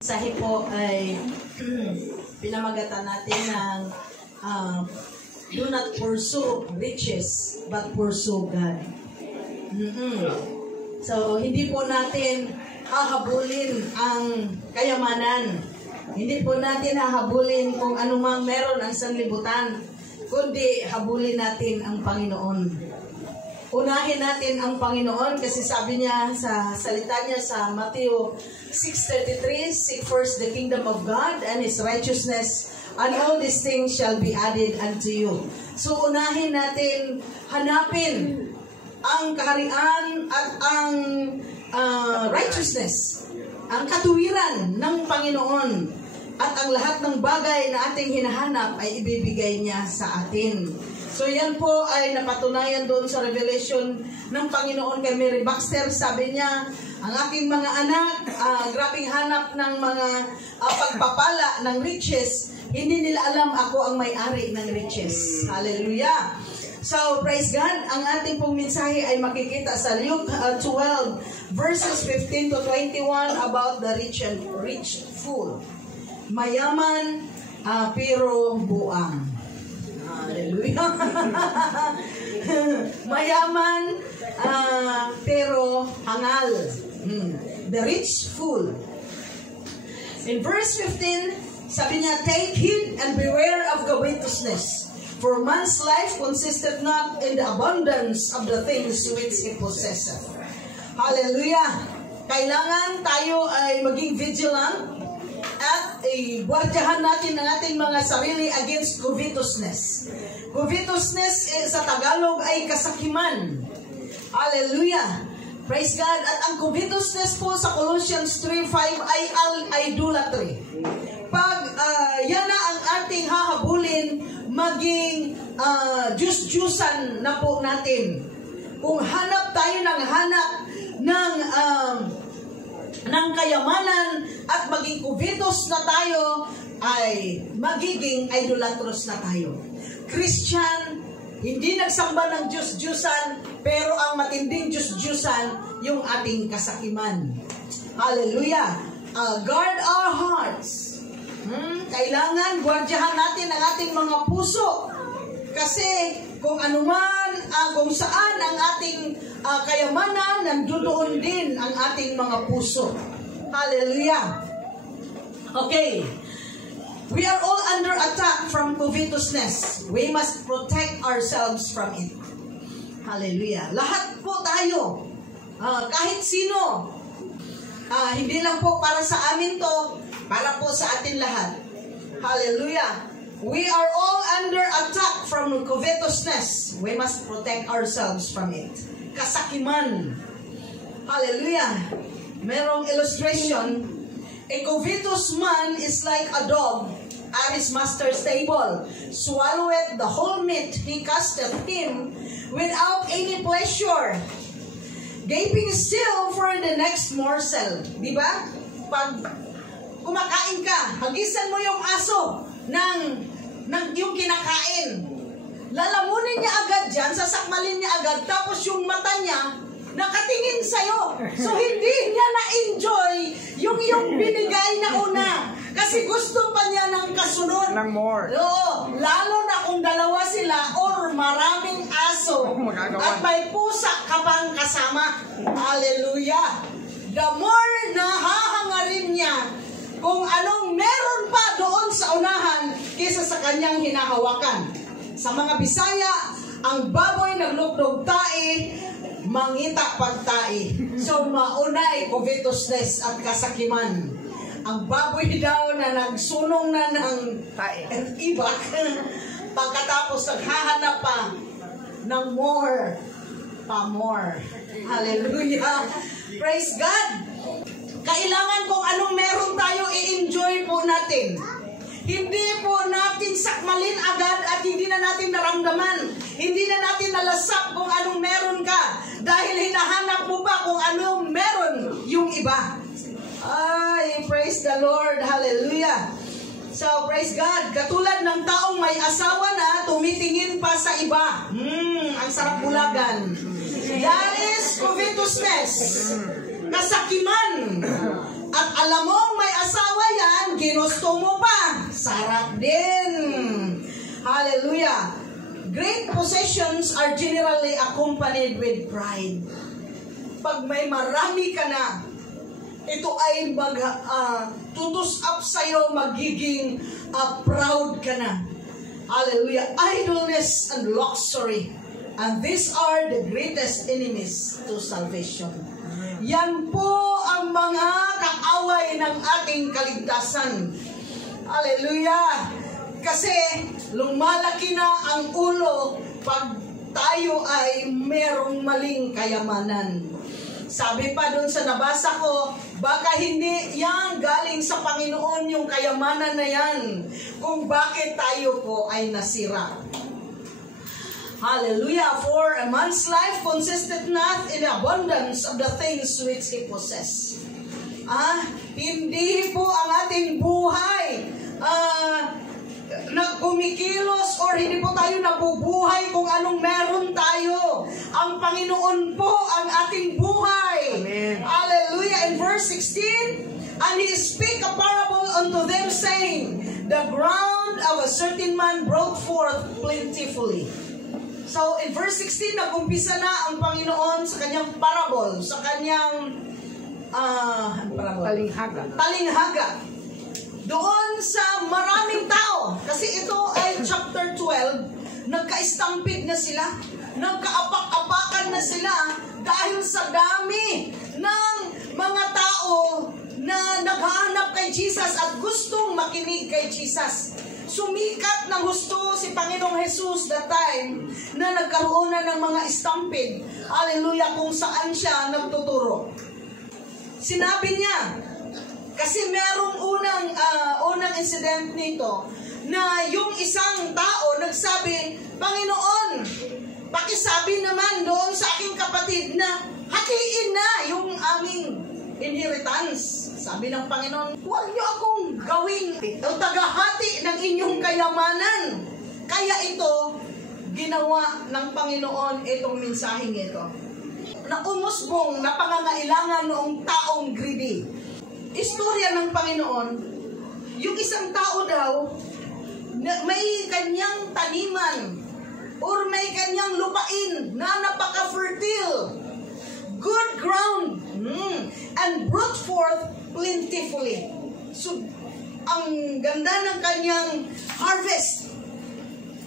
Sahi po ay pinamagatan natin ng do not pursue riches but pursue God. So, hindi po natin hahabulin ang kayamanan. Hindi po natin hahabulin kung anumang meron ang sanlibutan, kundi habulin natin ang Panginoon. Unahin natin ang Panginoon kasi sabi niya sa salita niya sa Matthew 6:33, seek first the kingdom of God and His righteousness, and all these things shall be added unto you. So unahin natin, hanapin ang kaharian at ang righteousness, ang katuwiran ng Panginoon, at ang lahat ng bagay na ating hinahanap ay ibibigay niya sa atin. So yan po ay napatunayan doon sa Revelation ng Panginoon kay Mary Baxter. Sabi niya, ang aking mga anak, grabing hanap ng mga pagpapala ng riches. Hindi nila alam ako ang may-ari ng riches. Hallelujah! So, praise God. Ang ating pong mensahe ay makikita sa Luke 12, verses 15 to 21 about the rich fool. Mayaman, pero buang. Hallelujah. Mayaman, pero hangal. The rich fool. In verse 15, sabi niya, take heed and beware of covetousness, for man's life consisteth not in the abundance of the things which he possesseth. Hallelujah. Kailangan tayo ay maging vigilant at guardiyahan natin ang ating mga sarili against covetousness. Covetousness sa Tagalog ay kasakiman. Hallelujah! Praise God! At ang covetousness po sa Colossians 3:5 ay idolatry. Pag yan na ang ating hahabulin, maging Diyos-Diyusan na po natin. Kung hanap tayo ng kayamanan at maging covetous na tayo, ay magiging idolatros na tayo. Christian, hindi nagsamba ng Diyos-Diyusan, pero ang matinding Diyos-Diyusan yung ating kasakiman. Hallelujah! Guard our hearts. Kailangan guardyahan natin ang ating mga puso. Kasi kung anuman, kung saan ang ating kayamanan, nandoon din ang ating mga puso. Hallelujah! Okay. We are all under attack from covetousness. We must protect ourselves from it. Hallelujah. Lahat po tayo, kahit sino, hindi lang po para sa amin to, para po sa atin lahat. Hallelujah. We are all under attack from covetousness. We must protect ourselves from it. Kasakiman. Hallelujah. Merong illustration. A covetous man is like a dog at his master's table, swalloweth the whole meat he casteth him without any pleasure, gaping still for the next morsel. Diba? Pag kumakain ka, hagisan mo yung aso ng yung kinakain. Lalamunin niya agad dyan, sasakmalin niya agad, tapos yung mata niya nakatingin sa'yo. So, hindi niya na-enjoy yung binigay na una. Kasi gusto pa niya ng kasunod. Ng more. Oo. Lalo na kung dalawa sila or maraming aso. At may pusa ka pang kasama. Hallelujah. The more na hahangarin niya kung anong meron pa doon sa unahan kaysa sa kanyang hinahawakan. Sa mga Bisaya, ang baboy naglugdog tae, mangita pagtae. So, maunay covetousness at kasakiman. Ang baboy daw na nagsunong na ng ibak, pagkatapos naghahanap pa ng more. Hallelujah. Praise God. Kailangan kung anong meron tayo, i-enjoy po natin. Hindi po natin sakmalin agad at hindi na natin naramdaman. Hindi na natin nalasap kung anong meron ka. Dahil hinahanap mo pa kung anong meron yung iba. Ay, praise the Lord. Hallelujah. So, praise God. Katulad ng taong may asawa na, tumitingin pa sa iba. Ang sarap bulagan. That is covetousness. Kasakiman. At alam mong may asawa ginusto mo pa, sarap din. Hallelujah. Great possessions are generally accompanied with pride. Pag may marami ka na, ito ay tutus up sa'yo, magiging proud ka na. Hallelujah. Idleness and luxury. And these are the greatest enemies to salvation. Yan po ang mga kaaway ng ating kaligtasan. Hallelujah. Kasi lumalaki na ang ulo pag tayo ay merong maling kayamanan. Sabi pa doon sa nabasa ko, baka hindi yan galing sa Panginoon yung kayamanan na yan, kung bakit tayo po ay nasira. Hallelujah. For a man's life consisted not in the abundance of the things which he possessed. Hindi po ang ating buhay kumikilos or hindi po tayo nabubuhay kung anong meron tayo. Ang Panginoon po ang ating buhay. Amen. Hallelujah. In verse 16, and he spake a parable unto them, saying, the ground of a certain man brought forth plentifully. So, in verse 16, nag-umpisa na ang Panginoon sa kanyang parable, sa kanyang talinghaga. Doon sa maraming tao. Kasi ito ay chapter 12, nagka-stampede na sila, nagkaapak-apakan na sila dahil sa dami ng mga tao na naghahanap kay Jesus at gustong makinig kay Jesus. Sumikat ng gusto si Panginoong Jesus that time na nagkaroon na ng mga stampede. Hallelujah, kung saan siya nagtuturo. Sinabi niya, kasi merong unang incident nito na yung isang tao nagsabi, Panginoon, pakisabi naman doon sa aking kapatid na hatiin na yung aming inheritance. Sabi ng Panginoon, huwag niyo akong gawing tagahati ng inyong kayamanan. Kaya ito, ginawa ng Panginoon itong mensaheng ito. Na umusbong na pangangailangan noong taong greedy. Istorya ng Panginoon, yung isang tao daw, may kanyang taniman or may kanyang lupain na napaka-fertile, good ground, and brought forth plentifully. So, ang ganda ng kanyang harvest.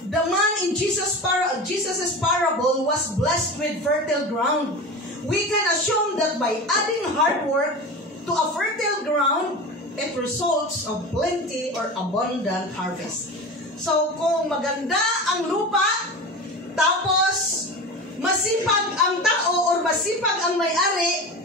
The man in Jesus' parable was blessed with fertile ground. We can assume that by adding hard work to a fertile ground, it results of plenty or abundant harvest. So, kung maganda ang lupa, tapos masipag ang tao or masipag ang may-ari,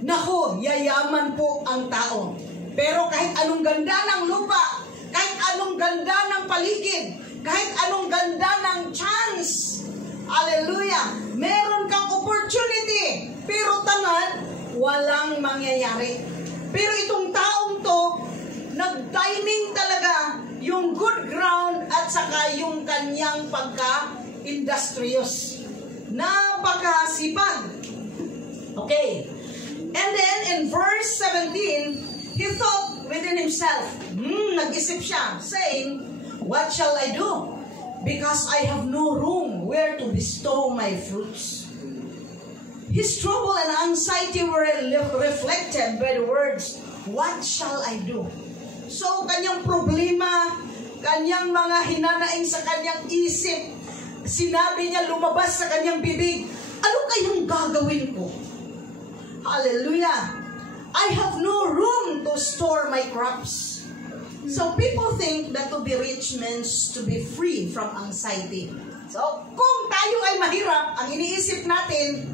naku, yayaman po ang tao. Pero kahit anong ganda ng lupa, kahit anong ganda ng paligid, kahit anong ganda ng chance, hallelujah, meron kang opportunity, pero tamad, walang mangyayari. Pero itong taong to, nag-timing talaga yung good ground at saka yung kanyang pagka-industrious. Napakasipag. Okay. And then in verse 17, he thought within himself, nag-isip siya, saying, what shall I do? Because I have no room where to bestow my fruits. His trouble and anxiety were reflected by the words, what shall I do? So, kanyang problema, kanyang mga hinanaing sa kanyang isip, sinabi niya, lumabas sa kanyang bibig, ano kayang gagawin ko? Hallelujah! I have no room to store my crops. So, people think that to be rich means to be free from anxiety. So, kung tayo ay mahirap, ang iniisip natin,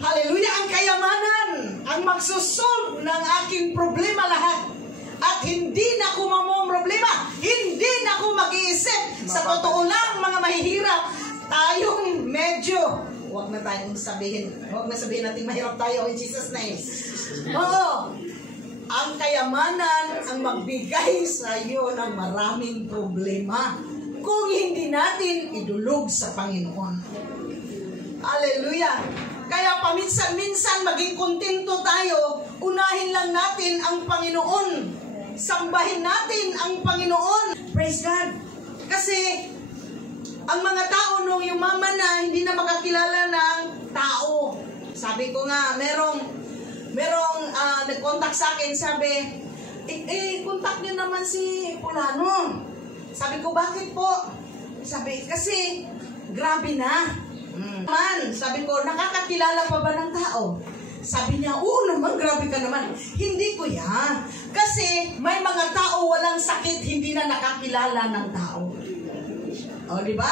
hallelujah, ang kayamanan, ang magsusolve ng aking problema lahat. At hindi na ko problema, hindi na ko mag-iisip. Sa totoo lang, mga mahihirap, tayong medyo, huwag na sabihin natin mahirap tayo in Jesus' name. Oo, ang kayamanan ang magbigay sa iyo ng maraming problema kung hindi natin idulog sa Panginoon. Hallelujah! Kaya paminsan-minsan maging kontento tayo, unahin lang natin ang Panginoon sambahin natin ang Panginoon. Praise God. Kasi ang mga tao nung yumaman na, hindi na makakilala ng tao. Sabi ko nga, merong nag-contact sa akin, sabi, contact niyo naman si Fulano. Sabi ko, bakit po? Sabi, kasi grabe na. Sabi ko, nakakakilala pa ba ng tao? Sabi niya, oo naman, grabe ka naman. Hindi ko yan. Kasi may mga tao walang sakit, hindi na nakakilala ng tao. O, di ba?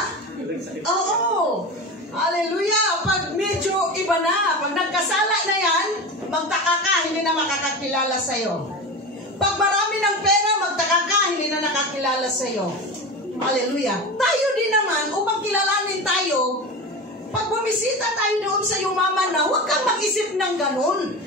Oo. Hallelujah. Pag medyo iba na, pag nagkasala na yan, magtaka ka, hindi na makakakilala sa'yo. Pag marami ng pera, magtaka ka, hindi na nakakilala sa'yo. Hallelujah. Tayo din naman, upang kilalanin tayo, pag bumisita tayo doon sa yumaman na, huwag kang mag-isip ng ganun.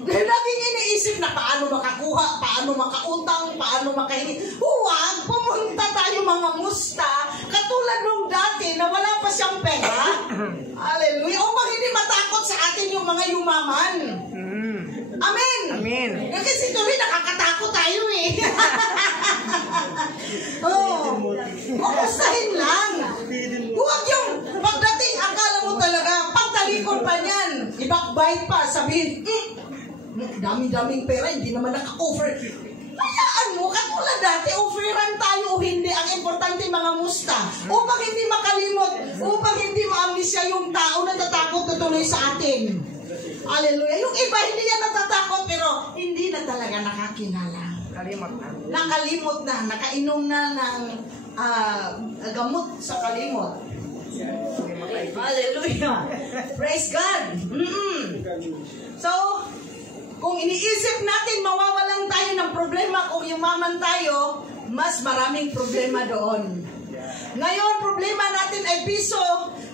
Dahil laging iniisip na paano makakuha, paano makautang, paano makahingi. Huwag, pumunta tayo mga musta, katulad nung dati na wala pa siyang pera. Hallelujah. Upang hindi matakot sa atin yung mga yumaman. Amen. Amen. Kasi tuloy nakakatakot tayo eh. Umustahin lang. Huwag yung pagdating, akala mo talaga, pagtalikod pa niyan, i-backbite pa, sabihin, dami-daming pera, hindi naman naka-offer. Hayaan mo, katulad dati, offeran tayo o hindi, ang importante mga musta, upang hindi makalimot, upang hindi ma-amnesia yung tao na natatakot na tuloy sa atin. Hallelujah. Yung iba, hindi yan natatakot, pero hindi na talaga nakakilala. Nakalimot na, nakainom na ng gamot sa kalimot. Hallelujah. Praise God. So, kung iniisip natin mawawalan tayo ng problema kung yumaman tayo, mas maraming problema doon. Ngayon, problema natin ay piso.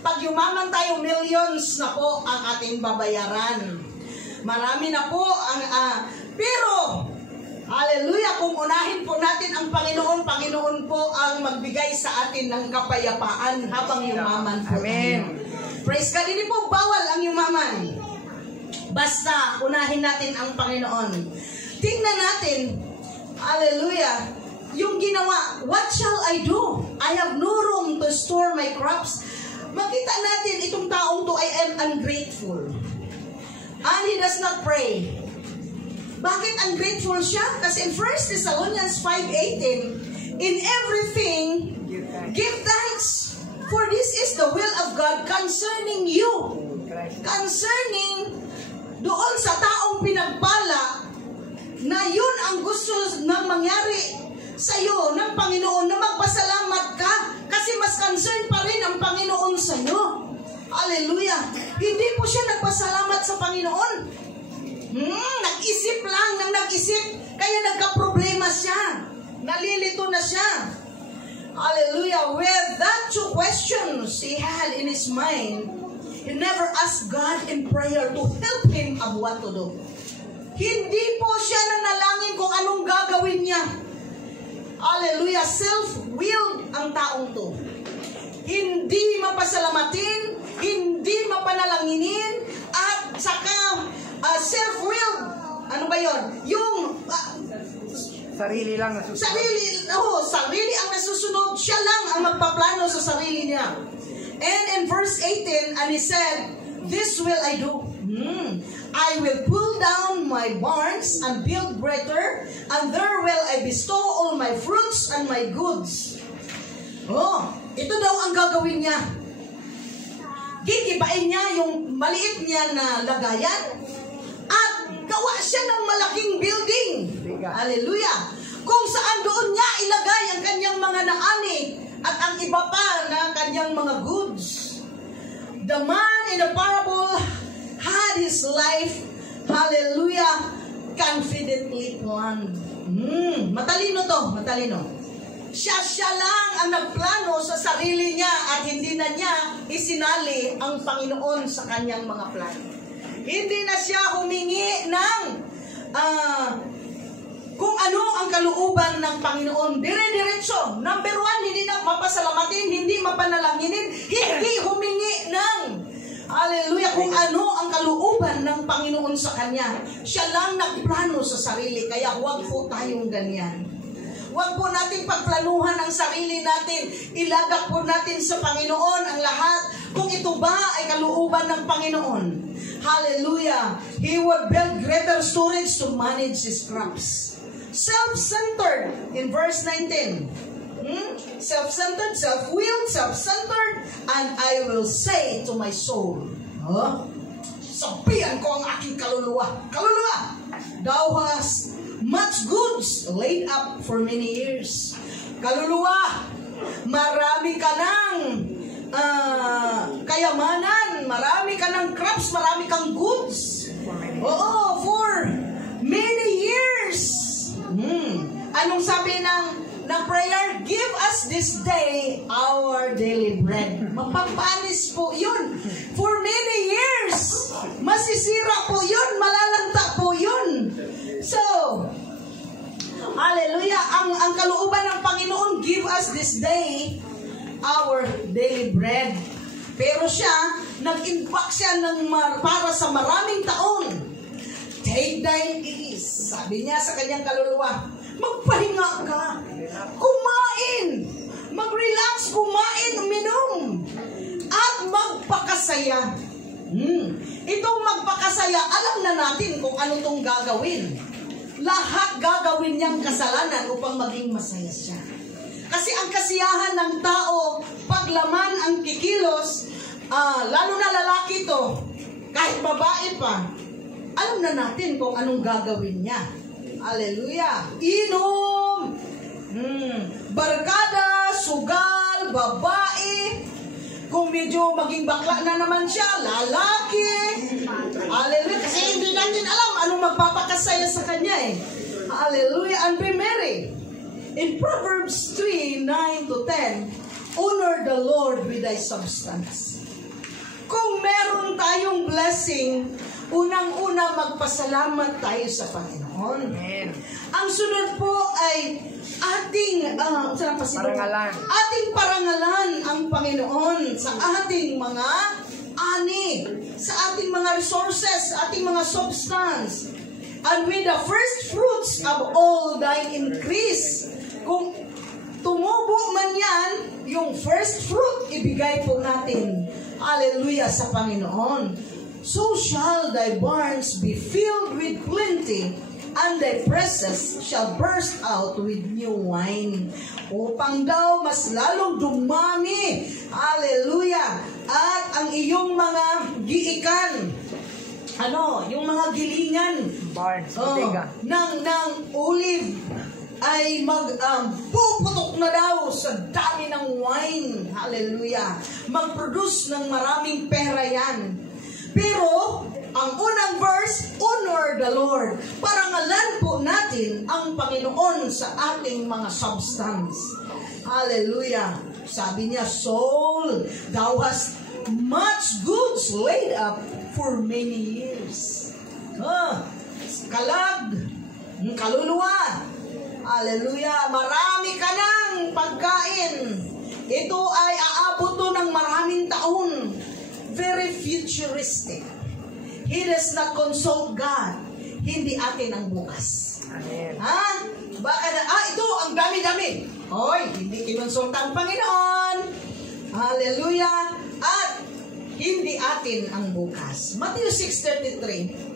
Pag yumaman tayo, millions na po ang ating babayaran. Marami na po ang... pero, hallelujah, kung unahin po natin ang Panginoon, Panginoon po ang magbigay sa atin ng kapayapaan habang yumaman po. Amen. Praise God. Hindi po bawal ang yumaman. Basta unahin natin ang Panginoon. Tingnan natin, hallelujah, yung ginawa, what shall I do? I have no room to store my crops. Makita natin, itong taong to ay ungrateful. And he does not pray. Bakit ungrateful siya? Kasi in 1 Thessalonians 5:18, in everything, give thanks, for this is the will of God concerning you. Concerning doon sa taong pinagpala na yun ang gusto nang mangyari sa iyo ng Panginoon, na magpasalamat ka kasi mas concerned pa rin ang Panginoon sa iyo. Hallelujah. Hindi po siya nagpasalamat sa Panginoon. Nag-isip lang nang nag-isip, kaya nagka-problema siya. Nalilito na siya. Hallelujah. With that two questions he had in his mind, he never asked God in prayer to help him of what to do. Hindi po siya nanalangin kung anong gagawin niya. Hallelujah. Self-willed ang taong to. Hindi mapasalamatin, hindi mapanalanginin, at saka self-willed. Ano ba yun? Yung sarili lang nasusunod. Sarili ang nasusunod. Siya lang ang magpaplano sa sarili niya. And in verse 18, and he said, this will I do. I will pull down my barns and build greater, and there will I bestow all my fruits and my goods. Ito daw ang gagawin niya. Gigibain niya yung maliit niya na lagayan at gawa siya ng malaking building. Hallelujah. Kung saan doon niya ilagay ang kanyang mga naani at ang iba pa na kanyang mga goods. The man in the parable had his life, hallelujah, confidently planned. Matalino to, matalino. Siya lang ang nagplano sa sarili niya at hindi na niya isinali ang Panginoon sa kanyang mga plano. Hindi na siya humingi ng kung ano ang kalooban ng Panginoon. Dire-diretso. Number 1, hindi na mapasalamatin, hindi mapanalanginin, hindi humingi ng Hallelujah. Kung ano ang kalooban ng Panginoon sa kanya. Siya lang nagplano sa sarili. Kaya huwag po tayong ganyan. Huwag po natin pagplanuhan ang sarili natin. Ilagak po natin sa Panginoon ang lahat. Kung ito ba ay kalooban ng Panginoon. Hallelujah. He will build greater storage to manage His crops. Self-centered in verse 19. Self-centered, self-willed, self-centered, and I will say to my soul, sabihan ko ang aking kaluluwa. Kaluluwa, thou hast much goods laid up for many years. Kaluluwa, marami ka ng kayamanan, marami ka ng crops, marami kang goods. Oo, for many years. Anong sabi ng prayer? Give us this day our daily bread. Mapapanis po yun. For many years. Masisira po yun. Malalanta po yun. So, hallelujah. Ang kalooban ng Panginoon, give us this day our daily bread. Pero siya, nag-impact siya para sa maraming taon. Take thine ease. Sabi niya sa kanyang kaluluwa, magpahinga ka. Kumain. Mag-relax, kumain, uminom. At magpakasaya. Itong magpakasaya, alam na natin kung ano itong gagawin. Lahat gagawin niyang kasalanan upang maging masaya siya. Kasi ang kasiyahan ng tao, paglaman ang kikilos, lalo na lalaki to, kahit babae pa, alam na natin kung anong gagawin niya. Hallelujah. Inom. Barkada, sugal, babae. Kung medyo maging bakla na naman siya, lalaki. Hallelujah. Kasi hindi natin alam anong magpapakasaya sa kanya eh. Hallelujah. And be merry. In Proverbs 3:9-10, honor the Lord with thy substance. Kung meron tayong blessing, unang-una magpasalamat tayo sa Panginoon. Amen. Ang sunod po ay ating parangalan. Ating parangalan ang Panginoon sa ating mga ani, sa ating mga resources, ating mga substance. And with the first fruits of all thine increase. Kung tumubo man yan, yung first fruit, ibigay po natin. Hallelujah sa Panginoon. So shall thy barns be filled with plenty, and thy presses shall burst out with new wine. Upang daw mas lalong dumami. Hallelujah. At ang iyong mga giikan, yung mga gilingan, barns, ng olive, ay puputok na daw sa dami ng wine. Hallelujah. Mag-produce ng maraming pera yan. Pero, ang unang verse, honor the Lord. Parangalan po natin ang Panginoon sa ating mga substance. Hallelujah. Sabi niya, soul, thou hast much goods laid up for many years. Kalag, kaluluwa. Hallelujah. Marami ka ng pagkain. Ito ay aabot to ng maraming taon. Very futuristic. He does not consult God. Hindi atin ang bukas. Amen. Ha? Baka ito, ang dami-dami. Hoy, hindi kinonsulta ang Panginoon. Hallelujah. At hindi atin ang bukas. Matthew 6:33.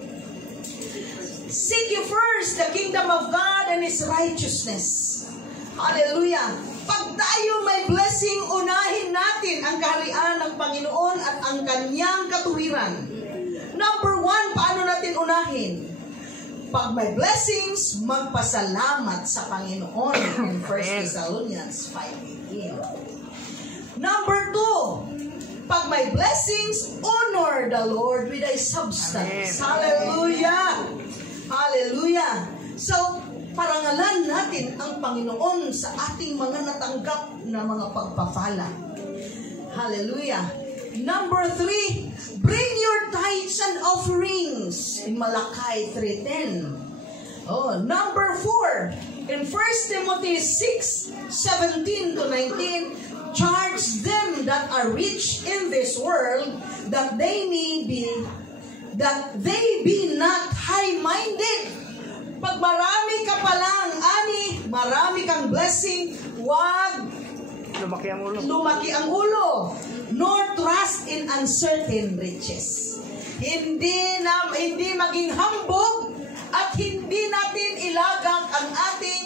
Seek ye first the kingdom of God and His righteousness. Hallelujah. Pag tayo may blessing, unahin natin ang kaharian ng Panginoon at ang kanyang katuwiran. Number 1, paano natin unahin? Pag may blessings, magpasalamat sa Panginoon in 1 Thessalonians 5:18. Number 2, pag may blessings, honor the Lord with thy substance. Amen. Hallelujah. Hallelujah. So, parangalan natin ang Panginoon sa ating mga natanggap na mga pagpapala. Hallelujah. Number 3, bring your tithes and offerings in Malachi 3:10. Number 4, in 1 Timothy 6:17-19, charge them that are rich in this world that they be not high-minded. Pag marami ka pa lang, marami kang blessing, wag lumaki ang ulo, nor trust in uncertain riches. Hindi maging hambog at hindi natin ilagak ang ating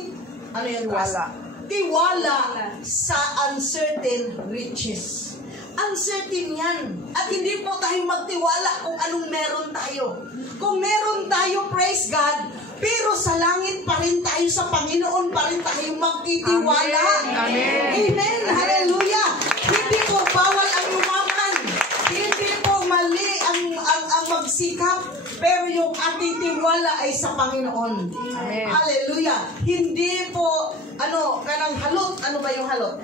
tiwala sa uncertain riches. Uncertain yan. At hindi po tayo magtiwala kung anong meron tayo. Kung meron tayo, praise God, pero sa langit pa rin tayo, sa Panginoon pa rin tayo magtitiwala. Amen. Amen. Hallelujah. Hindi po bawal ang yumaman. Hindi po mali ang magsikap. Pero yung ating tiwala ay sa Panginoon. Amen. Hallelujah. Hindi po, kanang halot. Ano ba yung halot?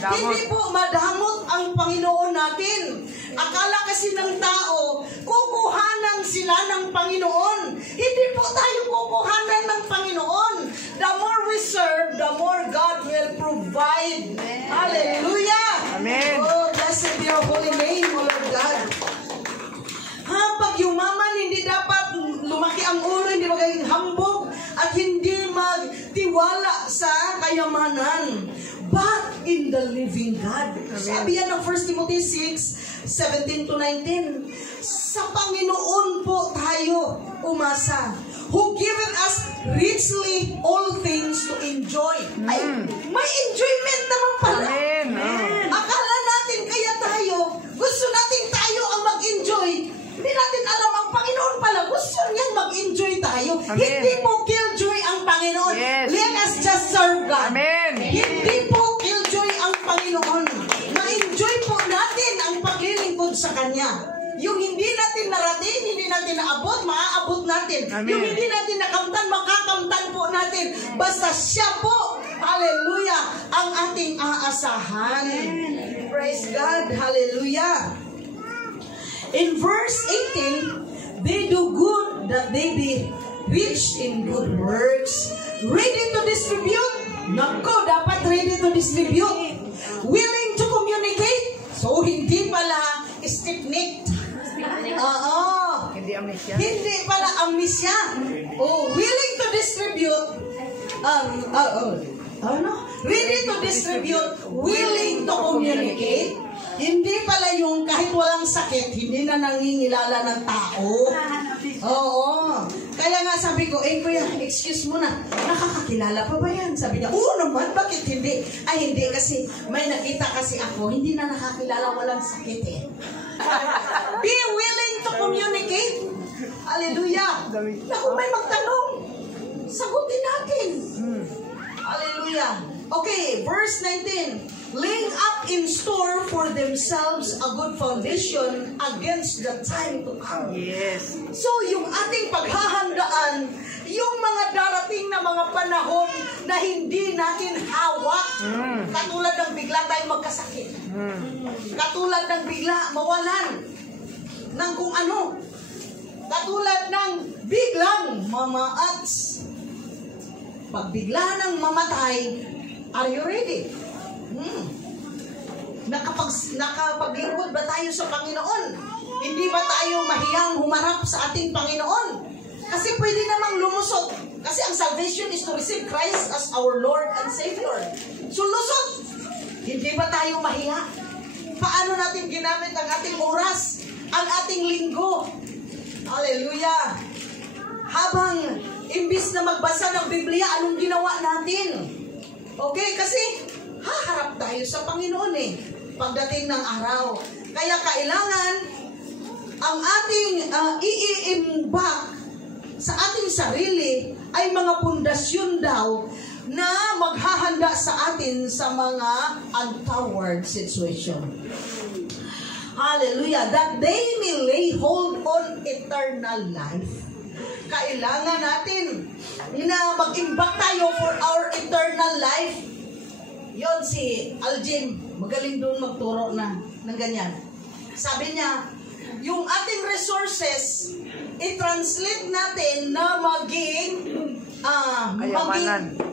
Hindi po madamot ang Panginoon natin. Akala kasi ng tao, kukuhanan sila ng Panginoon. Hindi po tayo kukuhanan ng Panginoon. The more we serve, the more God will provide. Amen. Hallelujah. Amen. Oh, blessed be your holy name, O Lord God. Pag yumaman, hindi dapat lumaki ang ulo, hindi magiging hambog, at hindi magtiwala sa kayamanan, but in the living God. Sabi yan ng 1 Timothy 6:17-19. Sa Panginoon po tayo umasa, who giveth us richly all things to enjoy. Ay, may enjoyment naman pala. Amen. Akala natin kaya gusto natin tayo ang mag-enjoy. Hindi natin alam, ang Panginoon pala, gusto niyang mag-enjoy tayo. Amen. Hindi po killjoy ang Panginoon. Yes. Let us just serve God. Amen. Hindi po killjoy ang Panginoon. Ma-enjoy po natin ang paglilingkod sa Kanya. Yung hindi natin narating, hindi natin naabot, maaabot natin. Amen. Yung hindi natin nakamtan, makakamtan po natin. Basta siya po, hallelujah, ang ating aasahan. Praise God, hallelujah. In verse 18, they do good that they be rich in good works, ready to distribute. Nako, dapat ready to distribute. Willing to communicate. So, hindi pala stiff-necked. Hindi amnesia. Hindi pala amnesia. Oh, willing to distribute. Ready to distribute, willing to communicate. Hindi pala yung kahit walang sakit, hindi na nangingilala ng tao. Oo. Kaya nga sabi ko, kuya, excuse mo na, nakakakilala pa ba yan? Sabi niya, oo naman, bakit hindi? Ay, hindi kasi, may nakita kasi ako, hindi na nakakilala, walang sakit eh. Be willing to communicate. Hallelujah. Naku, may magtanong. Sagutin natin. Hallelujah. Okay, verse 19. Laying up in store for themselves a good foundation against the time to come. Yes. So, yung ating paghahandaan, yung mga darating na mga panahon na hindi natin hawak, katulad ng bigla tayong magkasakit, katulad ng bigla mawalan ng kung ano, katulad ng biglang mamaats. Pag bigla nang mamatay, are you ready? Nakapaglingkod ba tayo sa Panginoon? Hindi ba tayo mahiyang humarap sa ating Panginoon? Kasi pwede namang lumusot. Kasi ang salvation is to receive Christ as our Lord and Savior. So lusot. Hindi ba tayo mahiya? Paano natin ginamit ang ating oras, ang ating linggo? Hallelujah! Habang imbis na magbasa ng Biblia, anong ginawa natin? Okay, kasi haharap tayo sa Panginoon pagdating ng araw. Kaya kailangan ang ating iiimbak sa ating sarili ay mga pundasyon daw na maghahanda sa atin sa mga untoward situation. Hallelujah! That they may lay hold on eternal life. Kailangan natin na mag-imbak tayo for our eternal life. Yon si Aljim, magaling doon magturo ng ganyan. Sabi niya, yung ating resources, i-translate natin na maging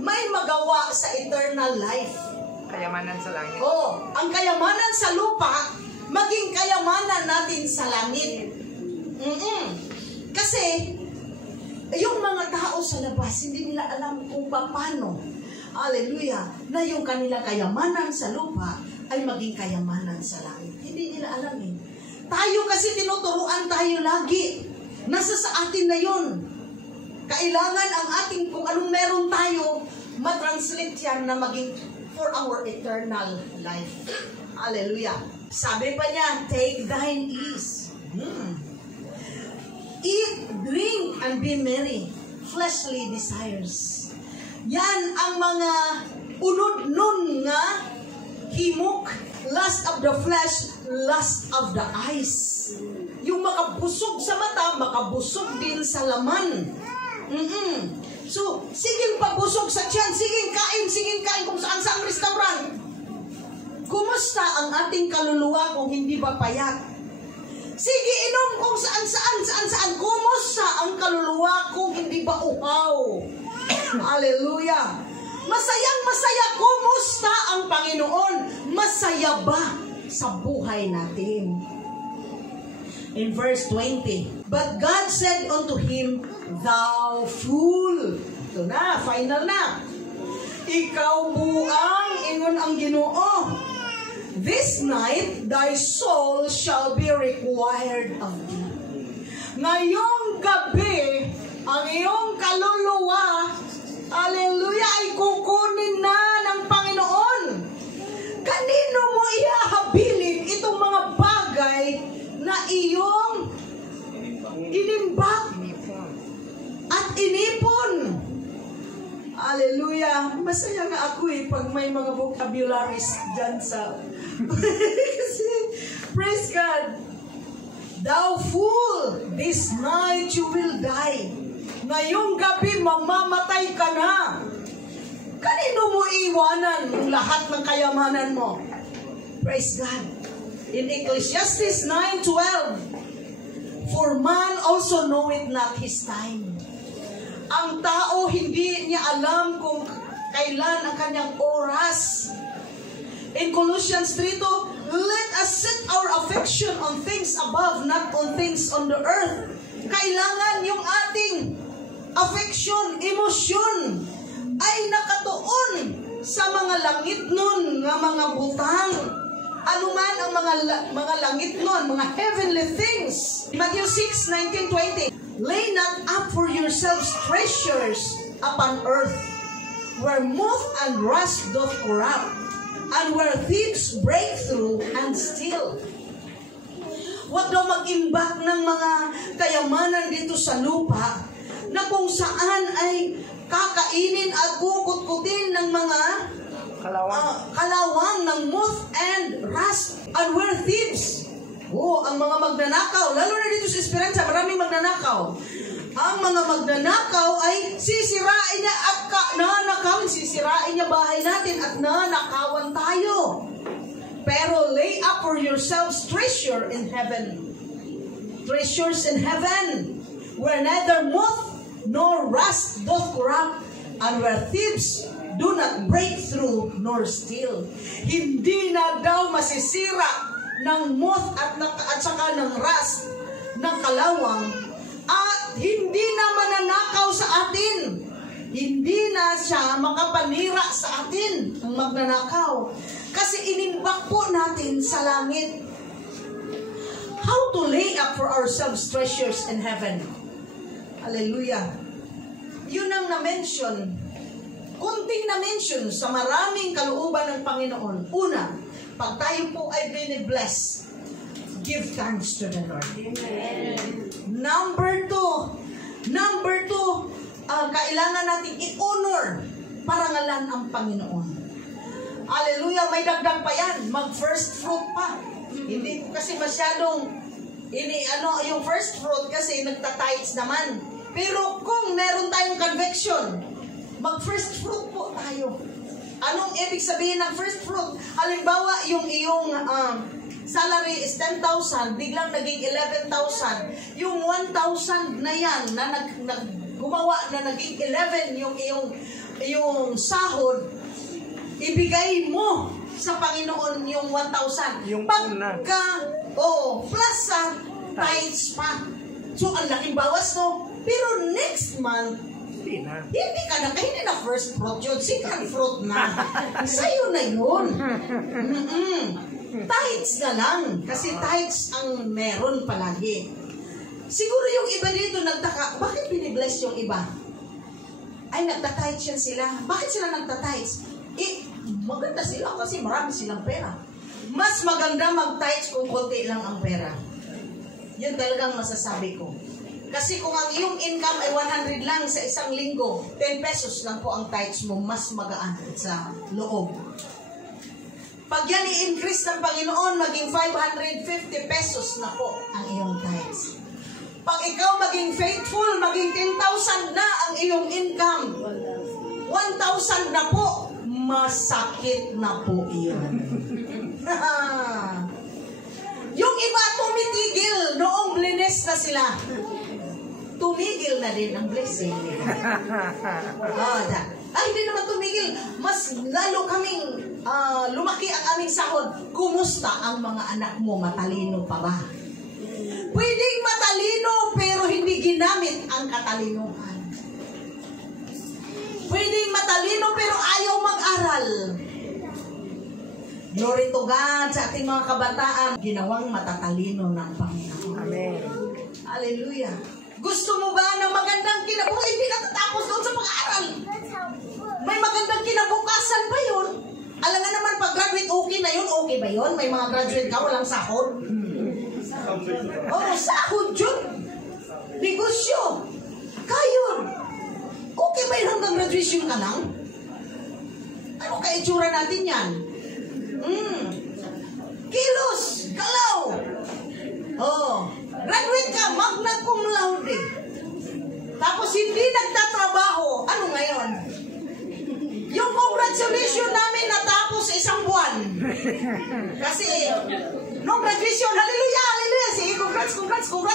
may magawa sa eternal life. kayamanan sa langit. Oh, ang kayamanan sa lupa, maging kayamanan natin sa langit. Kasi, yung mga tao sa labas, hindi nila alam kung paano, hallelujah, na yung kanilang kayamanan sa lupa ay maging kayamanan sa langit. Hindi nila alam eh. Tayo kasi tinuturuan tayo lagi. Nasa sa atin na yun. Kailangan ang ating, kung anong meron tayo, matranslate yan na maging for our eternal life. Hallelujah. Sabi pa niya, take thine ease. Eat, drink, and be merry. Fleshly desires. Yan ang mga unod nun nga himok. Lust of the flesh, lust of the eyes. Yung makabusog sa mata, makabusog din sa laman. So, siging pabusog sa tiyan, siging kain kung saan sa restaurant. Kumusta ang ating kaluluwa kung hindi ba payat? Sige, inom kung saan. Kumusta ang kaluluwa kung hindi ba uhaw? Hallelujah. Masayang-masaya. Kumusta ang Panginoon? Masaya ba sa buhay natin? In verse 20, but God said unto him, thou fool. Ito na, final na. Ikaw buang, ingon ang Ginoo. This night, thy soul shall be required of thee. Ngayong gabi, ang iyong kaluluwa, hallelujah, ay kukunin na ng Panginoon. Kanino mo ihahabilin itong mga bagay na iyong inimbag at inipon? Hallelujah. Masaya nga ako pag may mga vocabularies dyan sa... Kasi, praise God. Thou fool, this night you will die. Ngayong gabi, mamamatay ka na. Kanino mo iwanan ang lahat ng kayamanan mo? Praise God. In Ecclesiastes 9:12, for man also knoweth not his time. Ang tao hindi niya alam kung kailan ang kanyang oras. In Colossians 3:2, let us set our affection on things above, not on things on the earth. Kailangan yung ating affection, emosyon, ay nakatuon sa mga langit nun, nga mga butang. Ano man ang mga langit nun, mga heavenly things. Matthew 6:19-20, lay not up for yourselves treasures upon earth, where moth and rust doth corrupt, and where thieves break through and steal. Huwag daw mag-imbak ng mga kayamanan dito sa lupa na kung saan ay kakainin at kukut-kutin ng mga kalawang ng moth and rust, and where thieves. Ang mga magnanakaw, lalo na dito sa Esperanza, maraming magnanakaw. Ang mga magnanakaw ay sisirain niya at nanakawin, sisirain niya bahay natin at nanakawan tayo. Pero lay up for yourselves treasure in heaven. Treasures in heaven, where neither moth nor rust doth corrupt, and where thieves do not break through nor steal. Hindi na daw masisira ng moth at saka ng rust, ng kalawang, at hindi na mananakaw sa atin. Hindi na siya makapanira sa atin, ang magnanakaw. Kasi inimbak po natin sa langit. How to lay up for ourselves treasures in heaven. Hallelujah. Yun ang na-mention, kunting na-mention sa maraming kalooban ng Panginoon. Una, pag tayo po ay binibless, give thanks to the Lord. Amen. Number two, kailangan natin i-honor parangalan ang Panginoon. Hallelujah, may dagdag pa yan. Mag-first fruit pa. Hindi ko kasi masyadong, yung first fruit kasi nagtatides naman. Pero kung meron tayong conviction, mag-first fruit po tayo. Anong ibig sabihin ng first fruit? Halimbawa, yung iyong salary is 10,000, biglang naging 11,000. Yung 1,000 na yan, na gumawa na naging 11 yung sahod, ibigay mo sa Panginoon yung 1,000. Yung pagka, plus sa tithes pa. So, ang laking bawas, no? Pero next month, hindi na first fruit yun, second fruit na. Sa'yo na yun. Tithes na lang. Kasi tithes ang meron palagi. Siguro yung iba dito nagtaka, bakit binibless yung iba? Ay, nagtatites yan sila. Bakit sila nagtatites? Maganda sila kasi marami silang pera. Mas maganda mag-tites kung konti lang ang pera. Yun talagang masasabi ko. Kasi kung ang iyong income ay 100 lang sa isang linggo, 10 pesos lang po ang tithes mo, mas magaan sa loob. Pag yan i-increase ng Panginoon, maging 550 pesos na po ang iyong tithes. Pag ikaw maging faithful, maging 10,000 na ang iyong income, 1,000 na po, masakit na po iyon. Yung iba tumitigil noong blines na sila. Tumigil na din ang blessing nila. Hindi naman tumigil. Mas lalo kaming lumaki ang aming sahod. Kumusta ang mga anak mo? Matalino pa ba? Pwedeng matalino pero hindi ginamit ang katalinuhan. Pwedeng matalino pero ayaw mag-aral. Glory to God sa ating mga kabataan. Ginawang matatalino ng Panginoon. Amen. Hallelujah. Gusto mo ba ng magandang kinabukasan? Hindi natatapos doon sa pag-aaral. May magandang kinabukasan ba yun? Alam nga naman, pag-graduate, okay na yun? Okay ba yun? May mga graduate ka, walang sahod? Sahod yun. Negosyo. Kayon. Okay ba yun hanggang graduation ka lang? Ano ka itsura natin yan? Kilos. Galaw. Graduate ka, magna cum laude. Tapos hindi nagtatrabaho. Ano ngayon? Yung congratulations namin natapos sa isang buwan. Kasi, no graduation, hallelujah, hallelujah. Sige, congrats.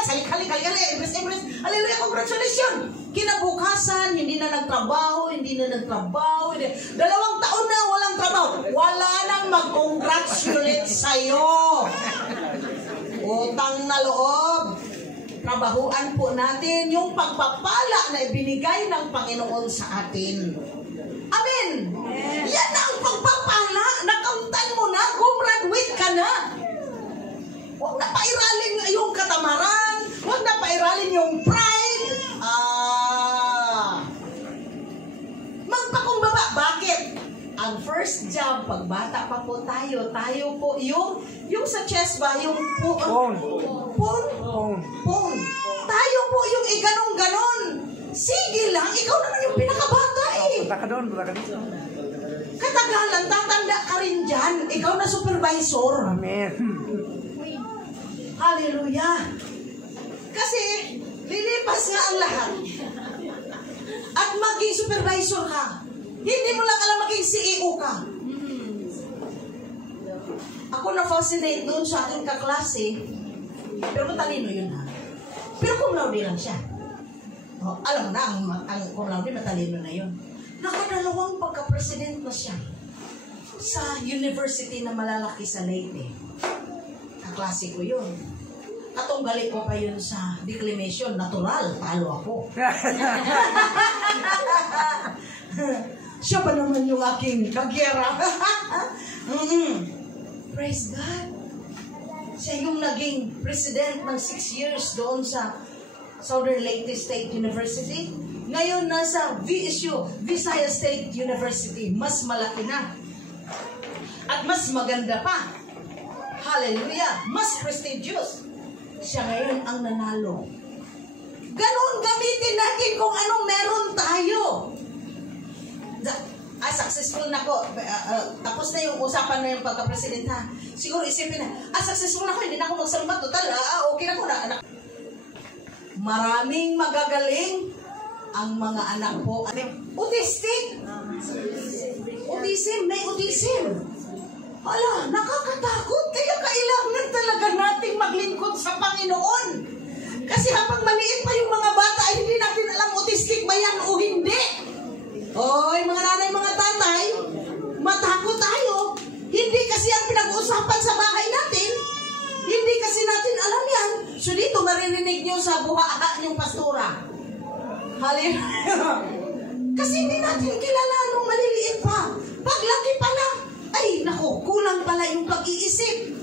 Halik, embrace. Hallelujah, congratulations. Kinabukasan, hindi na nagtrabaho. 2 taon na walang trabaho. Wala nang mag-congratulate sa'yo. Utang na loob. Trabahuan po natin yung pagpapala na ibinigay ng Panginoon sa atin. Amen. Yan na ang pagpapala. Nakauntan mo na, graduate ka na. Huwag na pairalin yung katamaran. Huwag na pairalin yung pride. Magpakumbaba. Bakit? Ang first job, pag bata pa po tayo po yung sa chest ba, yung phone. Tayo po yung ganun-ganon. Sige lang, ikaw naman yung pinakabata eh. Punta ka dito. Katagalan, tatanda ka rin dyan. Ikaw na supervisor. Amen. Hallelujah. Kasi, lilipas nga ang lahat. At maging supervisor ka. Hindi mo lang alam maging CEO ka. Ako na-fascinate doon sa aking kaklase. Pero matalino yun ha. Pero cum laude lang siya. Alam mo na, ang cum laude matalino na yun. Nakadalawang pagka-president na siya sa university na malalaki sa Leyte. Kaklase ko yun. Katunggali ko pa yun sa declamation. Natural, talo ako. Siya pa naman yung aking kagyera. Praise God. Siya yung naging president ng 6 years doon sa Southern Leyte State University. Ngayon nasa VSU, Visayas State University. Mas malaki na. At mas maganda pa. Hallelujah. Mas prestigious. Siya ngayon ang nanalo. Ganon gamitin natin kung anong meron tayo. Successful na ko. Tapos na yung usapan na yung pagka-president ha. Siguro isipin na, successful na ko, hindi na ako magsalma. Total, okay na ko na. Maraming magagaling ang mga anak po. Autistic. May autism. Hala, nakakatakot. Kaya kailangan talaga nating maglingkod sa Panginoon. Kasi habang maliit pa yung mga bata, ay hindi natin alam autistic ba yan o hindi. Oy, mga nanay, mga tatay, matakot tayo. Hindi kasi ang pinag-uusapan sa bahay natin. Hindi kasi natin alam yan. So dito maririnig nyo sa buha yung pastora. Hallelujah. Kasi hindi natin kilala nung maliliit pa. Paglaki pala, ay naku, kulang pala yung pag-iisip.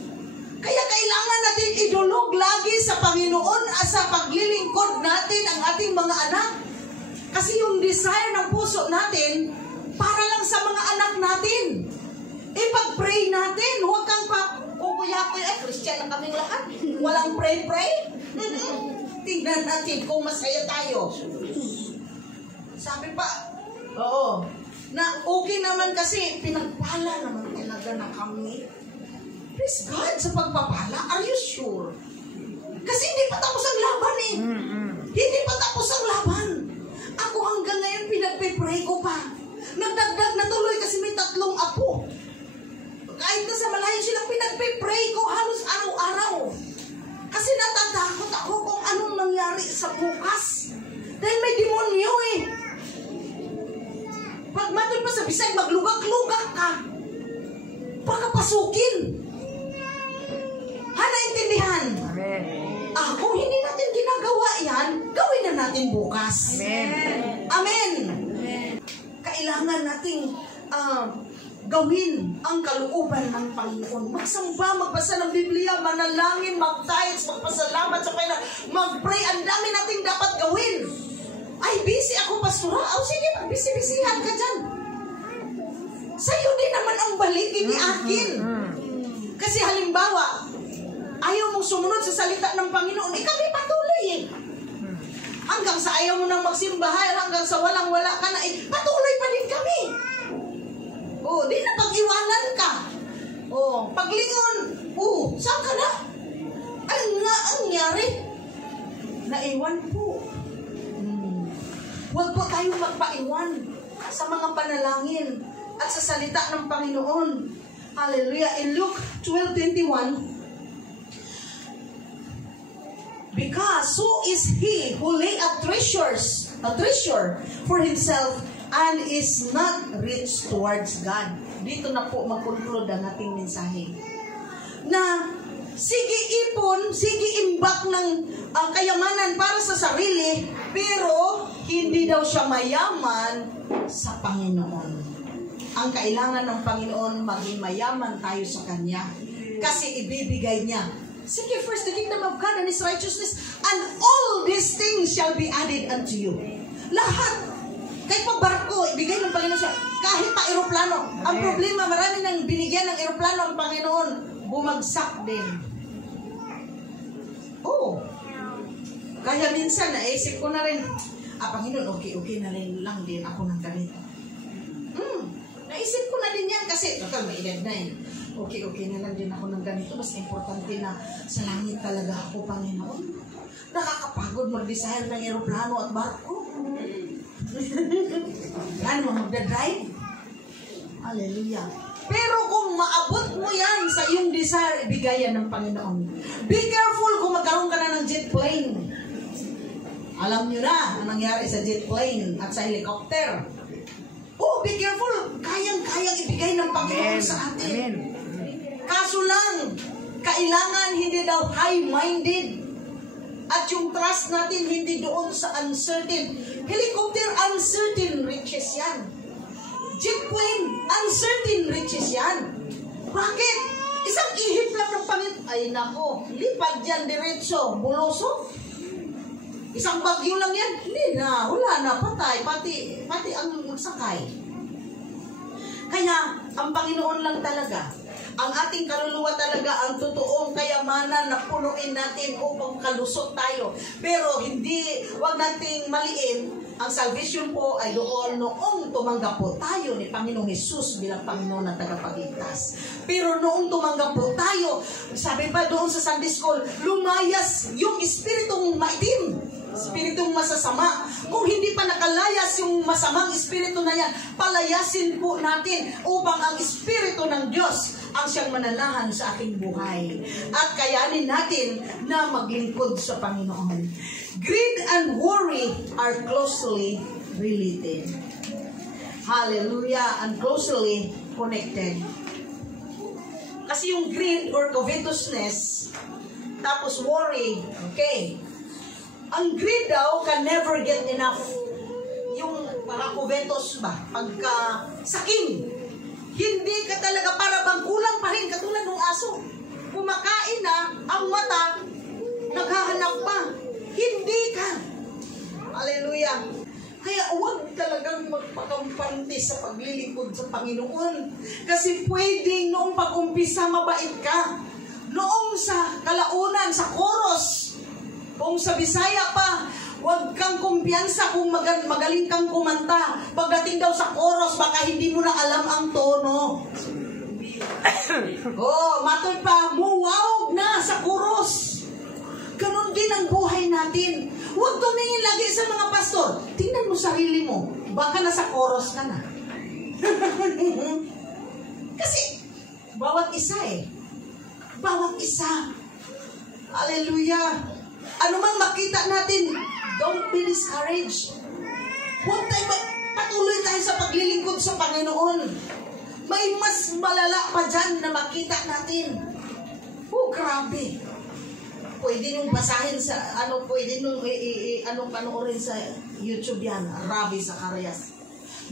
Kaya kailangan natin idulog lagi sa Panginoon sa paglilingkod natin ang ating mga anak. Kasi yung desire ng puso natin, para lang sa mga anak natin. Ipag-pray natin. Huwag kang kuya, Christian na kaming lahat. Walang pray. Tingnan natin kung masaya tayo. Sabi pa, oo, na okay naman kasi pinagpala naman talaga na kami. Praise God sa pagpapala. Are you sure? Kasi hindi pa tapos ang laban eh. Hindi pa tapos ang laban. Ako hanggang ngayon pinagpipray ko pa. Nagdagdag na tuloy kasi may 3 apo. Kahit na sa malayo silang pinagpipray ko halos araw-araw. Kasi natatakot ako kung anong mangyari sa bukas. Dahil may demonyo eh. Pag matol pa sa Bisay, maglugak-lugak ka. Baka pasukin. Naintindihan? Amen. Kung hindi natin ginagawa yan, gawin na natin bukas. Amen. Amen. Kailangan nating gawin ang kalooban ng Panginoon. Magsamba, magbasa ng Biblia, manalangin, mag-tithes, magpasalamat sa Panginoon, mag-pray. Ang dami nating dapat gawin. Ay, busy ako, pastora. Sige, magbisi-bisihan ka dyan. Sa'yo din naman ang balik, hindi akin. Kasi halimbawa, ayaw mong sumunod sa salita ng Panginoon, kami patuloy eh. Hanggang sa ayaw mo nang magsimbahay, hanggang sa walang-wala ka na, patuloy pa din kami. Di na pag-iwanan ka. Paglingon, saan ka na? Ang nangyari? Naiwan po. Huwag po tayong magpaiwan sa mga panalangin at sa salita ng Panginoon. Hallelujah. In Luke 12:21, because so is he who lay up treasure for himself and is not rich towards God. Dito na po mag-conclude ang ating mensahe. Na sige ipon, sige imbak ng kayamanan para sa sarili, pero hindi daw siya mayaman sa Panginoon. Ang kailangan ng Panginoon, maging mayaman tayo sa Kanya. Kasi ibibigay niya. Seek first the kingdom of God and His righteousness, and all these things shall be added unto you. Lahat. Kahit pa barko, ibigay ng Panginoon siya. Kahit pa aeroplano. Ang problema, marami nang binigyan ng aeroplano ang Panginoon. Bumagsak din. Kaya minsan, naisip ko na rin, Panginoon, okay na rin lang din ako ng ganito. Naisip ko na din yan kasi, total, may edad na yun. Okay na lang din ako ng ganito. Mas importante na sa langit talaga ako, Panginoon. Nakakapagod mag-design ng aeroplano at barko. Yan, magdadrive. Hallelujah. Pero kung maabot mo yan sa iyong desire, ibigayan ng Panginoon. Be careful kung magkaroon ka na ng jet plane. Alam nyo na ang nangyari sa jet plane at sa helicopter. Be careful. Kayang-kayang ibigay ng Panginoon sa atin. Amen. Kaso lang, kailangan hindi daw high-minded. At yung trust natin hindi doon sa uncertain. Helicopter, uncertain riches yan. Jet plane, uncertain riches yan. Bakit? Isang ihip lang ng Panginoon. Ay nako, lipad yan diretso, buloso. Isang bagyo lang yan, hindi na, wala na, patay, pati ang magsakay. Kaya, ang Panginoon lang talaga, ang ating kaluluwa talaga, ang totoong kayamanan na punuin natin upang kalusot tayo. Pero wag nating maliin, ang salvation po ay doon noong tumanggap po tayo ni Panginoong Hesus bilang Panginoon na tagapagligtas. Pero noong tumanggap po tayo, sabi pa doon sa Sunday School, lumayas yung espiritong maitim, espiritong masasama. Kung hindi pa nakalayas yung masamang espiritu na yan, palayasin po natin upang ang espiritu ng Diyos ang siyang mananahan sa ating buhay. At kayanin natin na maglingkod sa Panginoon. Greed and worry are closely related. Hallelujah. And closely connected. Kasi yung greed or covetousness, tapos worry, okay. Ang greed daw can never get enough. Yung para covetous ba, pagka saking, hindi ka talaga para bang kulang pa rin, katulad ng aso. Kumakain na, ang mata, naghahanap pa. Hindi ka. Hallelujah. Kaya huwag talagang magpakampante sa paglilingkod sa Panginoon. Kasi pwedeng noong pag-umpisa mabait ka. Noong sa kalaunan, sa chorus, kung sa Bisaya pa, huwag kang kumpiyansa kung magaling kang kumanta. Pagdating daw sa chorus, baka hindi mo na alam ang tono. Matoy pa, muwawag na sa chorus. Ganon din ang buhay natin. Huwag tumingin lagi sa mga pastor. Tingnan mo sarili mo. Baka nasa chorus ka na. Kasi, bawat isa Bawat isa. Hallelujah. Ano mang makita natin, don't be discouraged. Huwag tayo, patuloy tayo sa paglilingkod sa Panginoon. May mas malala pa dyan na makita natin. Grabe. Pwede nung basahin sa, pwede nung, panoorin sa YouTube yan, Ravi Zacarias.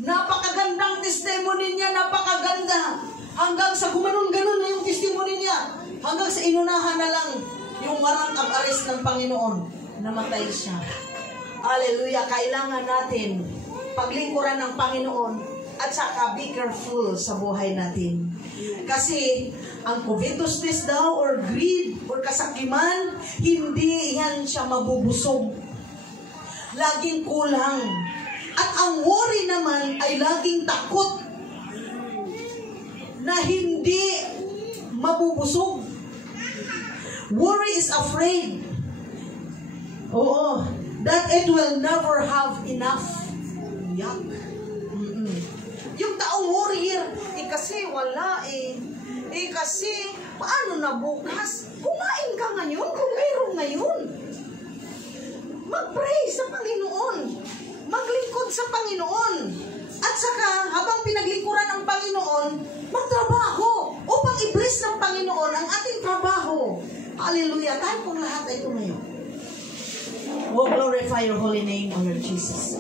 Napakagandang testimony niya, napakaganda. Hanggang sa gumanon-ganon na yung testimony niya. Hanggang sa inunahan na lang yung warrant of arrest ng Panginoon. Namatay siya. Hallelujah. Kailangan natin paglingkuran ng Panginoon at saka be careful sa buhay natin. Kasi ang covetousness daw or greed or kasakiman, hindi yan siya mabubusog. Laging kulang. At ang worry naman ay laging takot na hindi mabubusog. Worry is afraid. That it will never have enough. Yuck. Yung taong warrior, kasi wala kasi, paano na bukas? Kumain ka ngayon, kung mayroon ngayon. Mag-pray sa Panginoon. Maglingkod sa Panginoon. At saka, habang pinaglingkuran ng Panginoon, magtrabaho upang i-bless ng Panginoon ang ating trabaho. Hallelujah. Tayo pong lahat ay tumayo. Oh, glorify your holy name, O Lord Jesus.